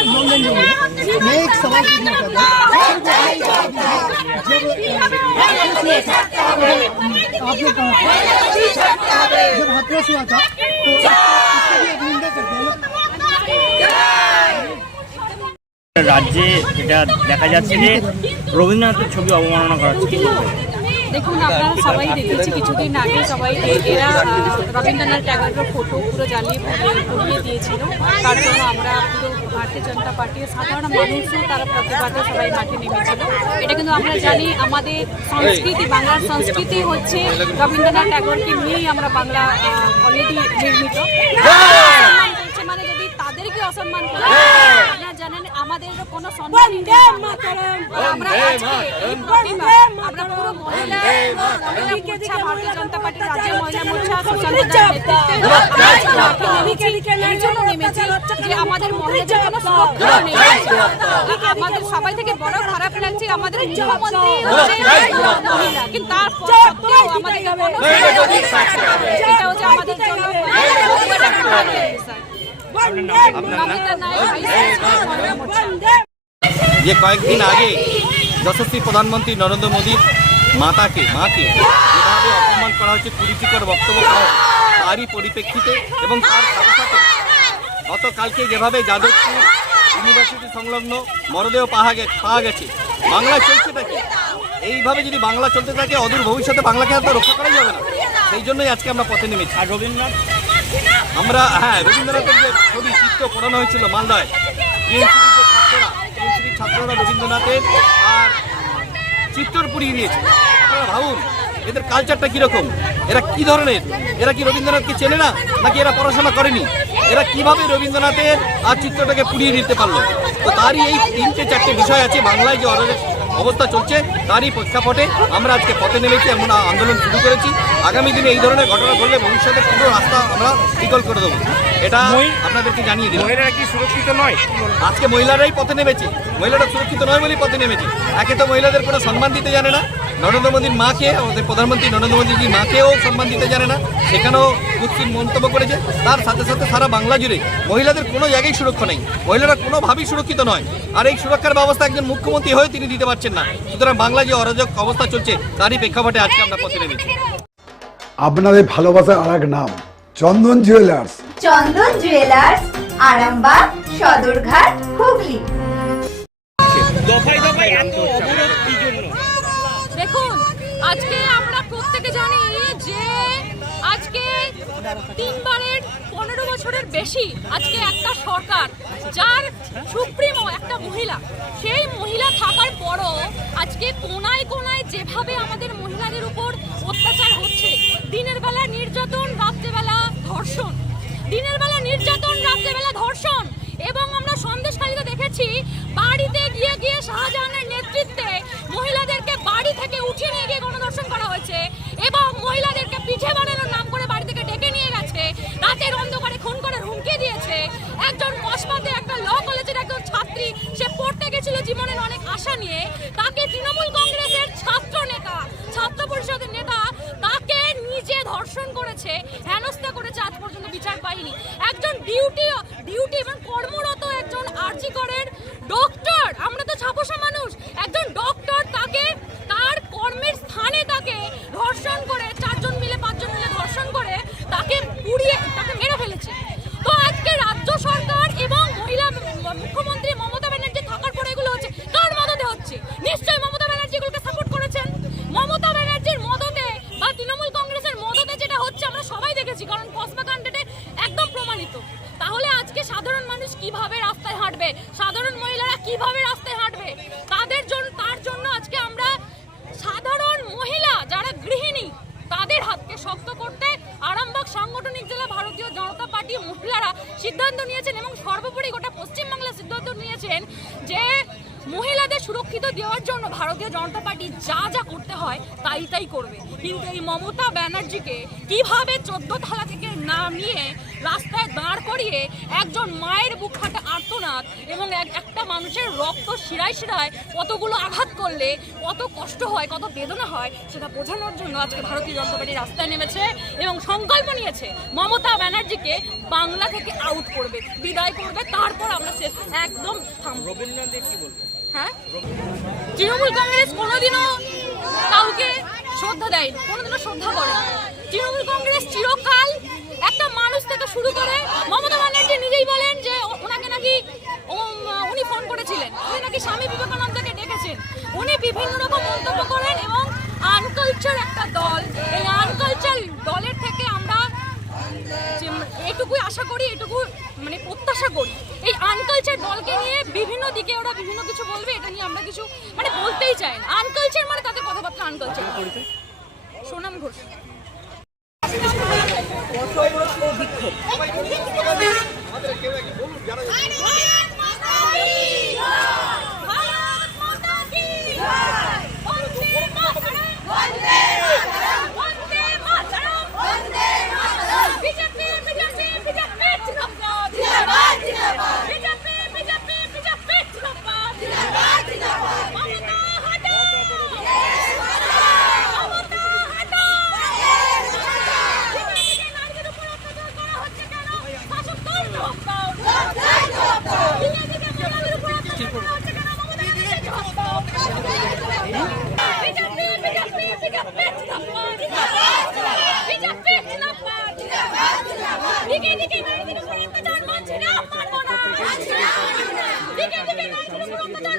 मैं एक सवाल पूछना चाहता हूँ आपने कहा जब हाथरस हुआ था तो उसकी भी एक निंदा करते हैं রাজ্যে যেটা দেখা যাচ্ছে যে রবীন্দ্রনাথের ছবি অবমাননা করা হচ্ছে কি বলবেন? দেখুন আপনারা সবাই দেখেছি কিছুদিন আগে সবাই এরা রবীন্দ্রনাথ ট্যাগরের ফটো পুরো জ্বালিয়ে পুড়িয়ে- দিয়েছিল। তার জন্য আমরা পুরো ভারতীয় জনতা পার্টির সাধারণ মানুষও তারা প্রতিবাদে সবাই মাঠে নেমেছিল। এটা কিন্তু আমরা জানি আমাদের সংস্কৃতি বাংলার সংস্কৃতি হচ্ছে রবীন্দ্রনাথ ট্যাগরকে নিয়েই আমরা বাংলা অলরেডি নির্মিত। অসম্মান মানে যদি তাদেরকে অসম্মান করে আমাদের কোনো সম্মান আমরা আজকে এই প্রতিমা আমরা পুরো মহিলা মহিলা ভারতীয় জনতা পার্টির রাজ্য মহিলা মোর্চা সুশান্তদার নেতৃত্বে আমরা আজকে মাঠে নেমেছি এই জন্য নেমেছি যে আমাদের মহিলাদের কোনো সুরক্ষা নেই আমাদের সবাই থেকে বড় খারাপ লাগছে আমাদের মুখ্যমন্ত্রী মহিলা কিন্তু তার সত্ত্বেও আমাদের কোনো এটা হচ্ছে আমাদের জন্য যে কয়েকদিন আগে যশস্বী প্রধানমন্ত্রী নরেন্দ্র মোদীর মাতাকে, মাকে যেভাবে অপমান করা হচ্ছে কুরুচিকর বক্তব্য করা তারই পরিপ্রেক্ষিতে এবং তার সাথে সাথে গতকালকে যেভাবে যাদবপুর ইউনিভার্সিটি সংলগ্ন মরদেহ পাওয়া গেছে পাওয়া গেছে বাংলা চলছে নাকি? এইভাবে যদি বাংলা চলতে থাকে, অদূর ভবিষ্যতে বাংলাকে আর রক্ষা করাই যাবে না। সেই জন্যই আজকে আমরা পথে নেমেছি। আর রবীন্দ্রনাথ আমরা হ্যাঁ রবীন্দ্রনাথের যে চিত্র পড়ানো হয়েছিল মালদায় ছাত্ররা ছাত্ররা রবীন্দ্রনাথের আর চিত্র পুড়িয়ে দিয়েছে। আপনারা ভাবুন, এদের কালচারটা কীরকম? এরা কি ধরনের? এরা কি রবীন্দ্রনাথকে চেনে না, নাকি এরা পড়াশোনা করেনি? এরা কীভাবে রবীন্দ্রনাথের আর চিত্রটাকে পুড়িয়ে দিতে পারল? তো তারই এই তিনটে, চারটে বিষয় আছে। বাংলায় যে অবস্থা চলছে, তারই প্রেক্ষাপটে আমরা আজকে পথে নেমেছি, এমন আন্দোলন শুরু করেছি। আগামী দিনে এই ধরনের ঘটনা ঘটলে ভবিষ্যতে পুরো রাস্তা আমরা বিকল করে দেবো। এটা আপনাদেরকে জানিয়ে দিই মহিলারা কি সুরক্ষিত নয়? আজকে মহিলারাই পথে নেমেছে। মহিলারা সুরক্ষিত নয় বলেই পথে নেমেছে। একে তো মহিলাদের কোনো সম্মান দিতে জানে না। নরেন্দ্র মোদীর মাকে আমাদের প্রধানমন্ত্রী নরেন্দ্র মোদীজির মাকেও সম্মান দিতে জানে না। সেখানেও কুৎসিত মন্তব্য করেছে। তার সাথে সাথে সারা বাংলা জুড়ে মহিলাদের কোনো জায়গায় সুরক্ষা নেই। মহিলারা কোনোভাবেই সুরক্ষিত নয়। আর এই সুরক্ষার ব্যবস্থা একজন মুখ্যমন্ত্রী হয়ে তিনি দিতে পারছেন না। সুতরাং বাংলা যে অরাজক অবস্থা চলছে তারই প্রেক্ষাপটে আজকে আমরা পথে নেমেছি। আপনাদের ভালোবাসার আর এক নাম চন্দন জুয়েলার্স চন্দন জুয়েলার্স আরামবাগ সদরঘাট হুগলি। দফায় দফায় এত অবরোধ কি জন্য? দেখুন আজকে আমরা প্রত্যেকে জানি যে আজকে তিনবারের পনেরো বছরের বেশি আজকে একটা সরকার যার সুপ্রিমো একটা মহিলা। সেই মহিলা থাকার পরও আজকে কোনায় কোনায় যেভাবে আমাদের মহিলাদের উপর অত্যাচার হচ্ছে, দিনের বেলা নির্যাতন রাত্রেবেলা ধর্ষণ। দিনের বেলা নির্যাতন রাত্রেবেলা ধর্ষণ। এবং আমরা সন্দেশকারীতে দেখেছি, বাড়িতে গিয়ে গিয়ে শাহজাহানের নেতৃত্বে মহিলাদেরকে বাড়ি থেকে উঠিয়ে নিয়ে গিয়ে গণধর্ষণ করা হয়েছে। এবং মহিলাদেরকে পিঠে বানানোর নাম করে বাড়ি থেকে ডেকে নিয়ে গেছে রাতের অন্ধকারে খুন করে হুমকি দিয়েছে একজন কসবাতে একটা ল কলেজের একজন ছাত্রী সে পড়তে গেছিল জীবনের অনেক আশা নিয়ে তাকে তৃণমূল কংগ্রেসের ছাত্র নেতা ছাত্র পরিষদের নেতা তাকে নিজে ধর্ষণ করেছে হেনস্থা করেছে আজ পর্যন্ত বিচার পাইনি একজন ডিউটি ডিউটি এবং কর্মরত একজন আরজি করেন ডক্টর আমরা তো ছাপোষা মানুষ। একজন ডক্টর তাকে তার কর্মের স্থানে তাকে ধর্ষণ করে ভারতীয় জনতা পার্টি যা যা করতে হয়, তাই তাই করবে। কিন্তু এই মমতা ব্যানার্জিকে কীভাবে চোদ্দ থালা থেকে নামিয়ে রাস্তায় দাঁড় করিয়ে একজন মায়ের বুক ফাটা আর্তনাদ এবং এক- একটা মানুষের রক্ত শিরায় শিরায় কতগুলো আঘাত করলে কত কষ্ট হয় কত বেদনা হয় সেটা বোঝানোর জন্য আজকে ভারতীয় জনতা পার্টি রাস্তায় নেমেছে এবং সংকল্প নিয়েছে মমতা ব্যানার্জিকে বাংলা থেকে আউট করবে বিদায় করবে তারপর আমরা সে একদম হ্যাঁ তৃণমূল কংগ্রেস কোনোদিনও কাউকে শ্রদ্ধা দেয়নি কোনোদিনও শ্রদ্ধা করে না। তৃণমূল কংগ্রেস চিরকাল একটা মানুষ থেকে শুরু করে মমতা ব্যানার্জি নিজেই বলেন যে ওনাকে নাকি উনি ফোন করেছিলেন। উনি নাকি স্বামী বিবেকানন্দকে ডেকেছেন। উনি বিভিন্ন রকম মন্তব্য করেন এবং আনকালচার একটা দল। এই আনকালচার দলের থেকে আমরা এটুকুই আশা করি এটুকু মানে প্রত্যাশা করি। এই আনকালচার দলকে নিয়ে বিভিন্ন দিকে ওরা বিভিন্ন কিছু বলবে এটা নিয়ে আমরা কিছু মানে বলতেই চাই না। আনকালচার মানে তাদের কথাবার্তা আনকালচার সোনাম ঘোষ। বিজেপি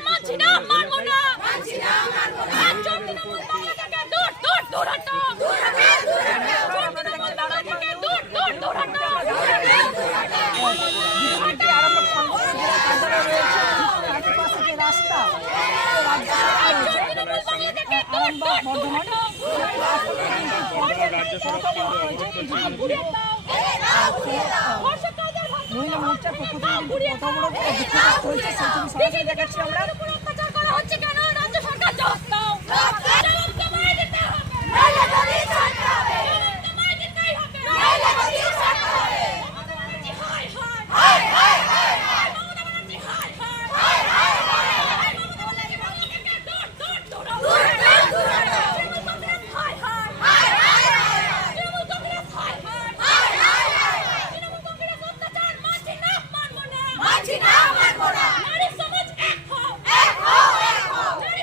মানছি না মানবো না মানছি না মানবো না। একজন তৃণমূল বাংলা থেকে দূর দূর দূর হটো একজন তৃণমূল বাংলা থেকে দূর দূর দূর হটো একজন তৃণমূল বাংলা থেকে কিন্তু মহিলা মোর্চার পক্ষ থেকে কত বড় বিক্ষোভ দেখাচ্ছি আমরা অত্যাচার করা হচ্ছে কেন রাজ্য সরকার জবাব দাও জবাব তোমায় দিতে হবে জবাব তোমায় দিতেই হবে মমতা ব্যানার্জি হায় হায় হায় হায় হায় মমতা ব্যানার্জি হায় হায় হায় হায় মমতা ব্যানার্জি বাংলা থেকে দূর দূর দূর দূর দূর তৃণমূল কংগ্রেস হায় হায় হায় হায় তৃণমূল কংগ্রেস হায় হায় হায় হায় তৃণমূল কংগ্রেস অত্যাচার মানছি না মানবো না মানছি না মানবো না নারী সমাজ এক হও এক হও এক হও নারী